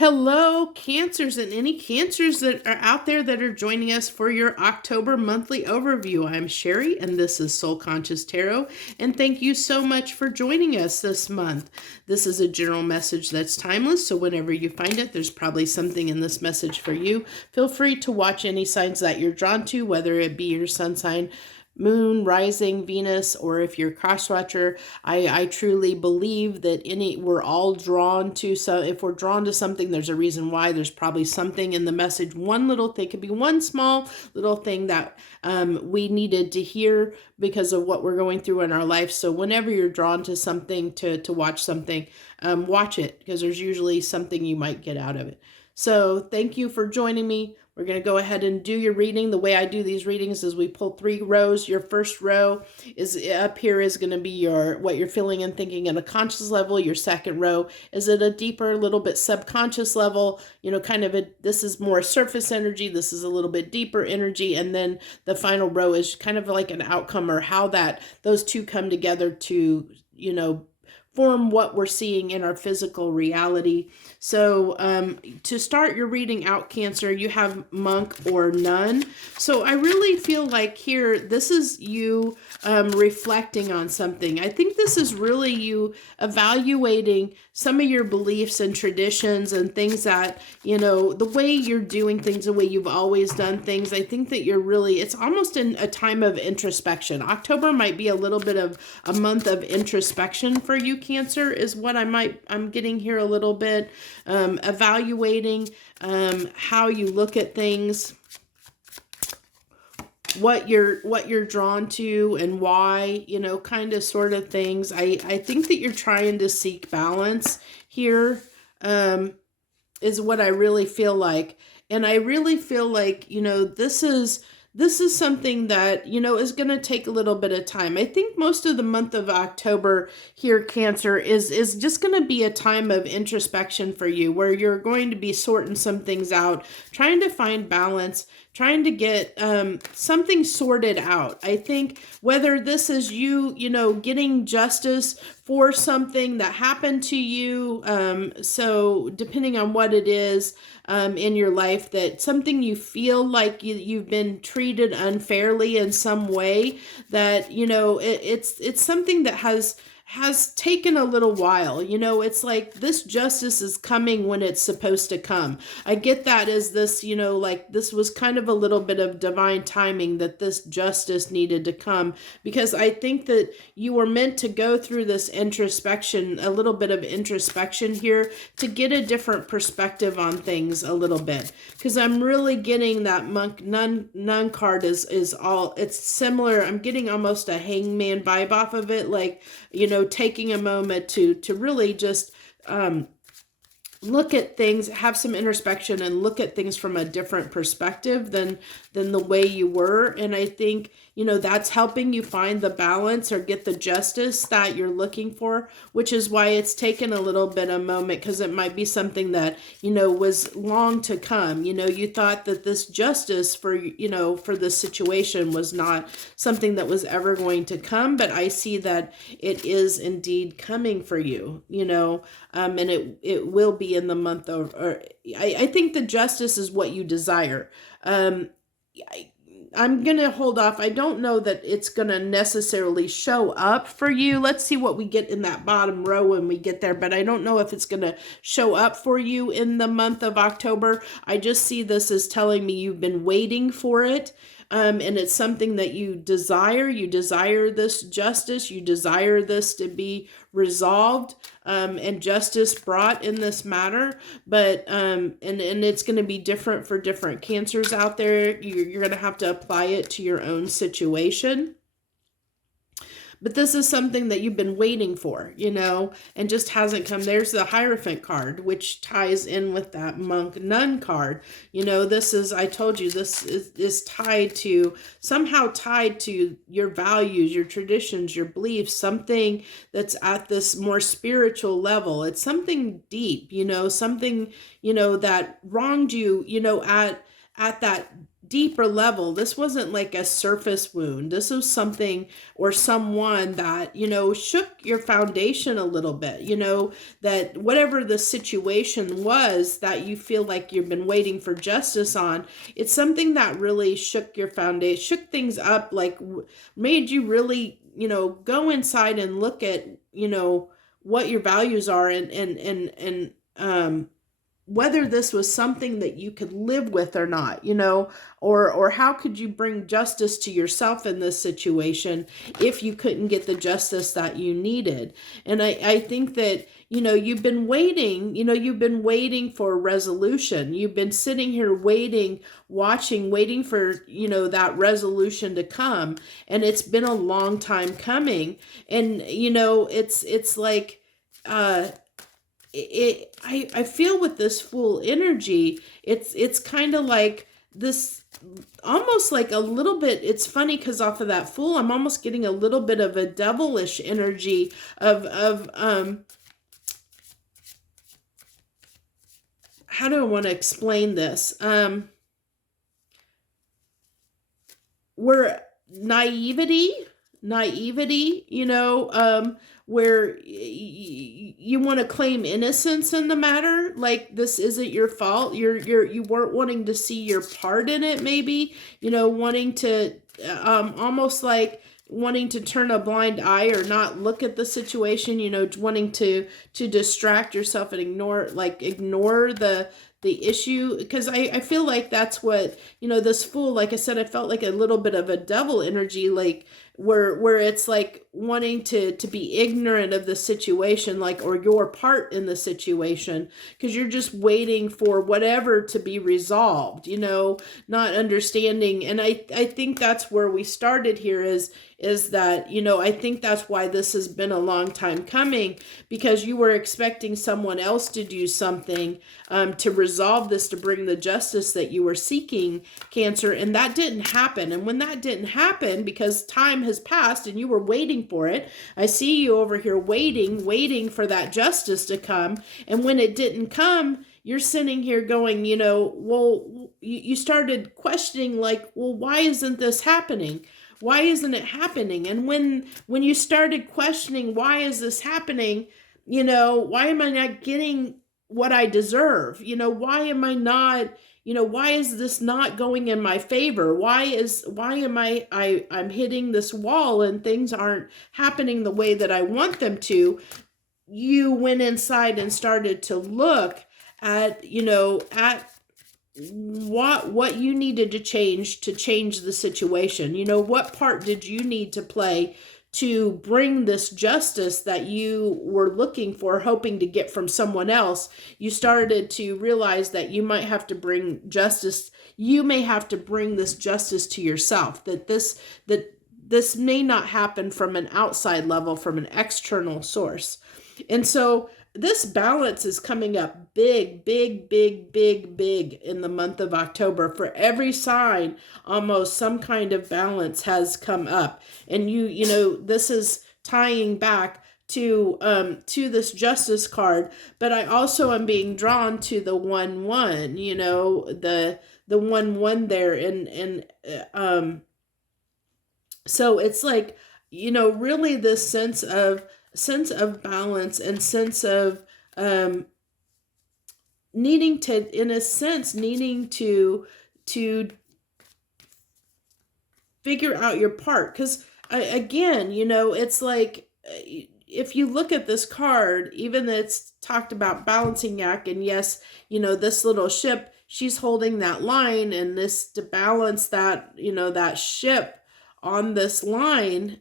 Hello, Cancers, and any Cancers that are out there that are joining us for your October monthly overview. I'm Sherry, and this is Soul Conscious Tarot, and thank you so much for joining us this month. This is a general message that's timeless, so whenever you find it, there's probably something in this message for you. Feel free to watch any signs that you're drawn to, whether it be your sun sign, moon, rising, Venus, or if you're cross-watcher. I truly believe that we're all drawn to, so if we're drawn to something, there's a reason why. There's probably something in the message, one little thing, could be one small little thing that we needed to hear because of what we're going through in our life. So whenever you're drawn to something, to watch something, watch it, because there's usually something you might get out of it. So thank you for joining me. We're going to go ahead and do your reading. The way I do these readings is we pull 3 rows. Your first row is up here is going to be what you're feeling and thinking at a conscious level. Your second row is at a deeper, little bit subconscious level. This is more surface energy. This is a little bit deeper energy. And then the final row is kind of like an outcome, or how those two come together to, form what we're seeing in our physical reality. So to start your reading out, Cancer, you have monk or nun. So I really feel like here, this is you reflecting on something. I think this is really you evaluating some of your beliefs and traditions and things that, the way you're doing things, the way you've always done things. I think that it's almost in a time of introspection. October might be a little bit of a month of introspection for you, Cancer, is what I'm getting here a little bit. Evaluating how you look at things, what you're drawn to and why, kind of sort of things. I think that you're trying to seek balance here, is what I really feel like. And I really feel like, this is something that, is going to take a little bit of time. I think most of the month of October here, Cancer, is just going to be a time of introspection for you, where you're going to be sorting some things out, trying to find balance, trying to get something sorted out. I think whether this is you, getting justice for something that happened to you, so depending on what it is in your life, that something you feel like you've been treated unfairly in some way, that, it's something that has taken a little while. It's like this justice is coming when it's supposed to come. I get that as this, like this was kind of a little bit of divine timing, that this justice needed to come, because I think that you were meant to go through this introspection, a little bit of introspection here, to get a different perspective on things a little bit. Because I'm really getting that monk nun card is all, it's similar. I'm getting almost a hangman vibe off of it, like, taking a moment to really just look at things, have some introspection, and look at things from a different perspective than the way you were. And I think, that's helping you find the balance or get the justice that you're looking for, which is why it's taken a little bit of moment, because it might be something that, was long to come. You thought that this justice for this situation was not something that was ever going to come, but I see that it is indeed coming for you, and it will be in the month of, I think the justice is what you desire. I'm going to hold off. I don't know that it's going to necessarily show up for you. Let's see what we get in that bottom row when we get there, but I don't know if it's going to show up for you in the month of October. I just see this as telling me you've been waiting for it. And it's something that you desire. You desire this justice. You desire this to be resolved and justice brought in this matter. But and it's going to be different for different Cancers out there. You're going to have to apply it to your own situation. But this is something that you've been waiting for, and just hasn't come. There's the Hierophant card, which ties in with that monk nun card. This is, I told you, this is somehow tied to your values, your traditions, your beliefs, something that's at this more spiritual level. It's something deep, something, that wronged you, at that deeper level. This wasn't like a surface wound. This was something or someone that, shook your foundation a little bit, that whatever the situation was that you feel like you've been waiting for justice on, it's something that really shook your foundation, shook things up, like made you really, go inside and look at, what your values are and whether this was something that you could live with or not, or how could you bring justice to yourself in this situation if you couldn't get the justice that you needed. And I think that, you've been waiting for a resolution. You've been sitting here waiting, watching, waiting for, that resolution to come. And it's been a long time coming. And, it's like, I feel with this full energy, it's kind of like this, almost like a little bit, it's funny because off of that Fool, I'm almost getting a little bit of a devilish energy of how do I want to explain this? Where naivety, where you want to claim innocence in the matter, like this isn't your fault. You weren't wanting to see your part in it, maybe, wanting to almost like wanting to turn a blind eye or not look at the situation, wanting to distract yourself and ignore the issue, because I feel like that's what, this Fool, like I said, I felt like a little bit of a devil energy, like where it's like wanting to be ignorant of the situation, like, or your part in the situation, because you're just waiting for whatever to be resolved, not understanding. And I think that's where we started here is that, I think that's why this has been a long time coming, because you were expecting someone else to do something to resolve this, to bring the justice that you were seeking, Cancer, and that didn't happen. And when that didn't happen, because time has passed and you were waiting for it, I see you over here waiting for that justice to come. And when it didn't come, you're sitting here going, well, you started questioning, like, well, why isn't this happening? Why isn't it happening? And when you started questioning, why is this happening? Why am I not getting what I deserve? Why am I not, why is this not going in my favor? Why am I'm hitting this wall and things aren't happening the way that I want them to? You went inside and started to look at, at what you needed to change the situation. What part did you need to play to bring this justice that you were looking for, hoping to get from someone else? You started to realize that you might have to bring justice. You may have to bring this justice to yourself, that this may not happen from an outside level, from an external source. And so this balance is coming up big in the month of October. For every sign, almost some kind of balance has come up. And this is tying back to this justice card, but I also am being drawn to the 1-1, the 1-1 there. And so it's like, really this sense of balance and sense of needing to figure out your part. Because again, it's like, if you look at this card, even it's talked about balancing act, and yes, this little ship, she's holding that line, and this to balance that, that ship on this line,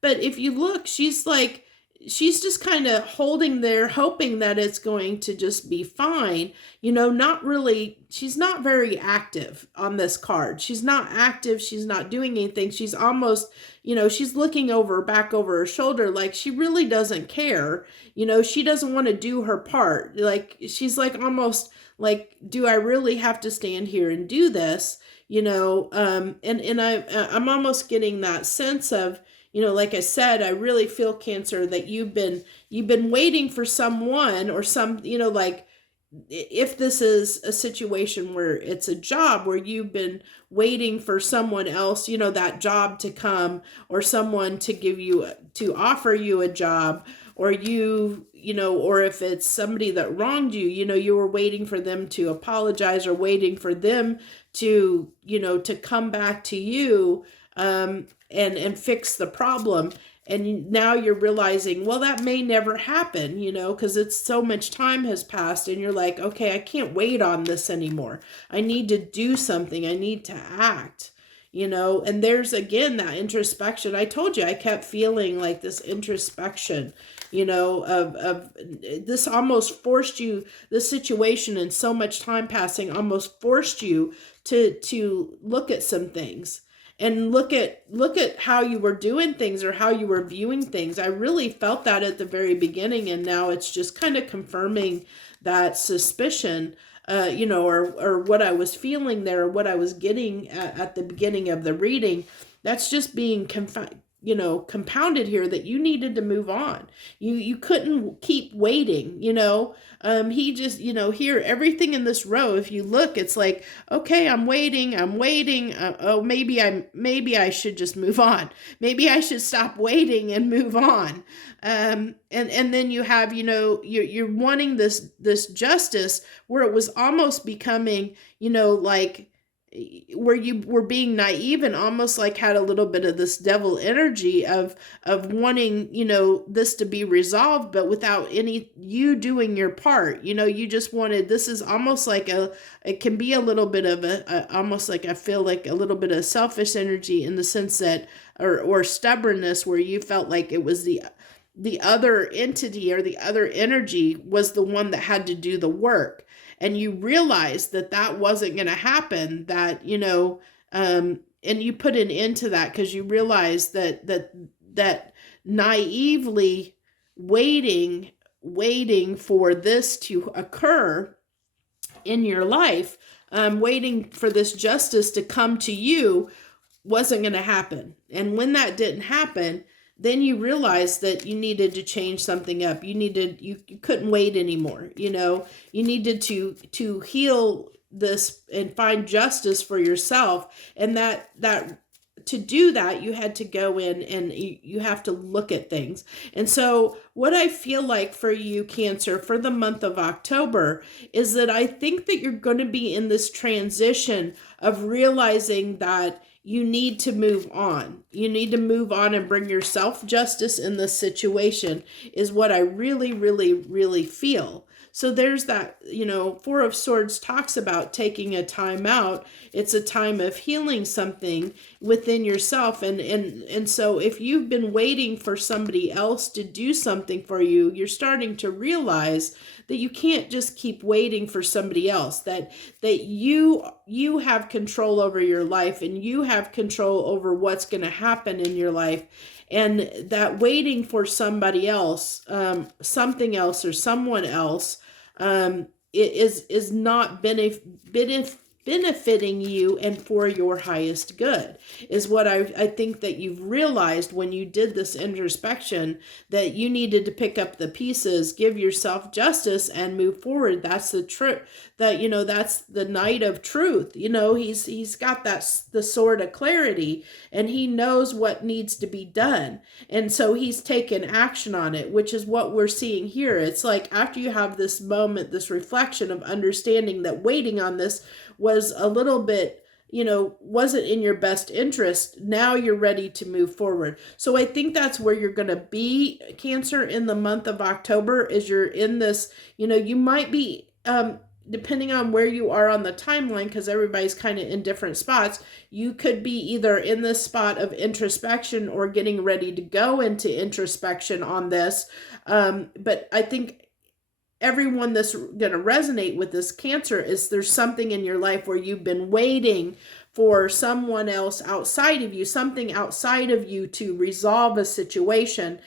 but if you look, she's just kind of holding there, hoping that it's going to just be fine, not really. She's not very active on this card. She's not active. She's not doing anything. She's almost, she's looking back over her shoulder, like she really doesn't care. She doesn't want to do her part. Like, she's like, almost like, do I really have to stand here and do this? And I'm almost getting that sense of, like I said, I really feel, Cancer, that you've been waiting for someone or some, like if this is a situation where it's a job where you've been waiting for someone else, that job to come, or someone to to offer you a job, or or if it's somebody that wronged you, you were waiting for them to apologize, or waiting for them to, to come back to you, and fix the problem. And now you're realizing, well, that may never happen, because it's so much time has passed, and you're like, okay, I can't wait on this anymore. I need to do something. I need to act, and there's again that introspection. I told you I kept feeling like this introspection, of this almost forced you, the situation and so much time passing almost forced you to look at some things. And look at how you were doing things, or how you were viewing things. I really felt that at the very beginning, and now it's just kind of confirming that suspicion, or what I was feeling there, or what I was getting at the beginning of the reading. That's just being compounded here, that you needed to move on. You couldn't keep waiting, he just, here, everything in this row, if you look, it's like, okay, I'm waiting. Oh, maybe I should just move on. Maybe I should stop waiting and move on. And then you have, you're wanting this justice, where it was almost becoming, like, where you were being naive, and almost like had a little bit of this devil energy of wanting, this to be resolved, but without you doing your part. You just wanted, this is almost like it can be a little bit of almost like, I feel like a little bit of selfish energy, in the sense that, or stubbornness, where you felt like it was the other entity, or the other energy was the one that had to do the work. And you realized that wasn't going to happen, that, and you put an end to that, because you realized that naively waiting for this to occur in your life, waiting for this justice to come to you, wasn't going to happen. And when that didn't happen, then you realized that you needed to change something up. You couldn't wait anymore. You needed to heal this and find justice for yourself. And that to do that, you had to go in and you have to look at things. And so what I feel like for you, Cancer, for the month of October, is that I think that you're going to be in this transition of realizing that you need to move on. You need to move on and bring yourself justice in this situation, is what I really, really, really feel. So there's that, Four of Swords talks about taking a time out. It's a time of healing something within yourself. And so if you've been waiting for somebody else to do something for you, you're starting to realize that you can't just keep waiting for somebody else, that you have control over your life, and you have control over what's going to happen in your life. And that waiting for somebody else, something else, or someone else, is not benefiting you and for your highest good, is what I think that you've realized when you did this introspection, that you needed to pick up the pieces, give yourself justice, and move forward. That's the truth. That's the Knight of Truth. He's got the sword of clarity, and he knows what needs to be done, and so he's taken action on it, which is what we're seeing here. It's like, after you have this moment, this reflection of understanding that waiting on this was a little bit, wasn't in your best interest, now you're ready to move forward. So I think that's where you're going to be, Cancer, in the month of October, is you're in this, you might be, depending on where you are on the timeline, because everybody's kind of in different spots, you could be either in this spot of introspection or getting ready to go into introspection on this. But I think everyone that's going to resonate with this, Cancer, is there's something in your life where you've been waiting for someone else outside of you, something outside of you, to resolve a situation,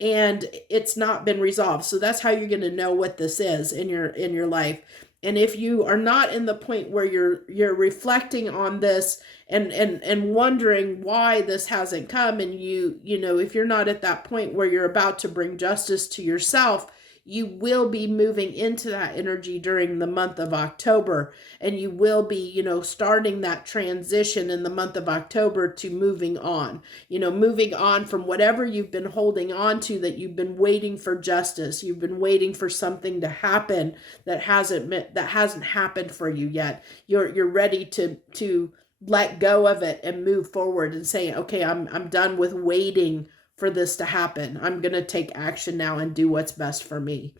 and it's not been resolved. So that's how you're going to know what this is in your life. And if you are not in the point where you're reflecting on this and wondering why this hasn't come, and if you're not at that point where you're about to bring justice to yourself, you will be moving into that energy during the month of October, and you will be, starting that transition in the month of October to moving on, moving on from whatever you've been holding on to, that you've been waiting for justice. You've been waiting for something to happen that hasn't happened for you yet. You're ready to let go of it and move forward and say, okay, I'm done with waiting for this to happen. I'm going to take action now and do what's best for me.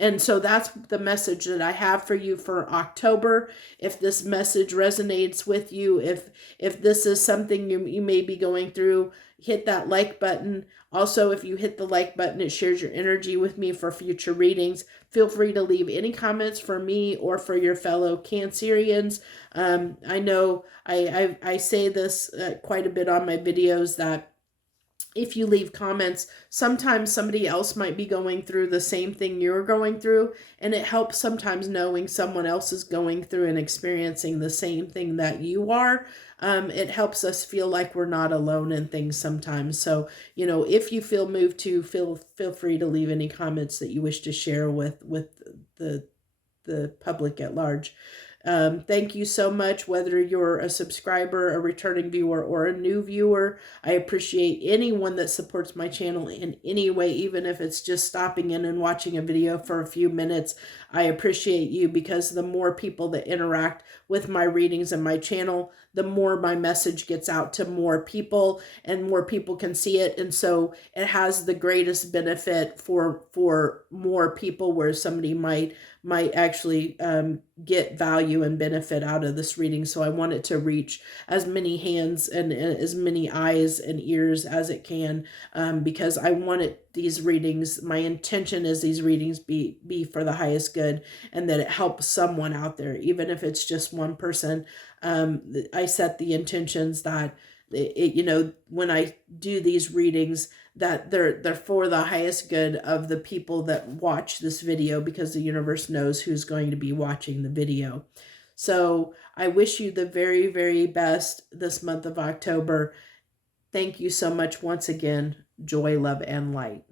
And so that's the message that I have for you for October. If this message resonates with you, if this is something you may be going through, hit that like button. Also, if you hit the like button, it shares your energy with me for future readings. Feel free to leave any comments for me or for your fellow Cancerians. I know I say this quite a bit on my videos, that if you leave comments, sometimes somebody else might be going through the same thing you're going through, and it helps sometimes knowing someone else is going through and experiencing the same thing that you are. It helps us feel like we're not alone in things sometimes. So, if you feel moved to, feel free to leave any comments that you wish to share with the public at large. Thank you so much, whether you're a subscriber, a returning viewer, or a new viewer. I appreciate anyone that supports my channel in any way, even if it's just stopping in and watching a video for a few minutes. I appreciate you, because the more people that interact with my readings and my channel, the more my message gets out to more people and more people can see it. And so it has the greatest benefit for more people, where somebody might actually get value and benefit out of this reading. So I want it to reach as many hands and as many eyes and ears as it can, because I want these readings, my intention is these readings be for the highest good, and that it helps someone out there, even if it's just one person. I set the intentions that when I do these readings, that they're for the highest good of the people that watch this video, because the universe knows who's going to be watching the video. So I wish you the very, very best this month of October. Thank you so much once again. Joy, love, and light.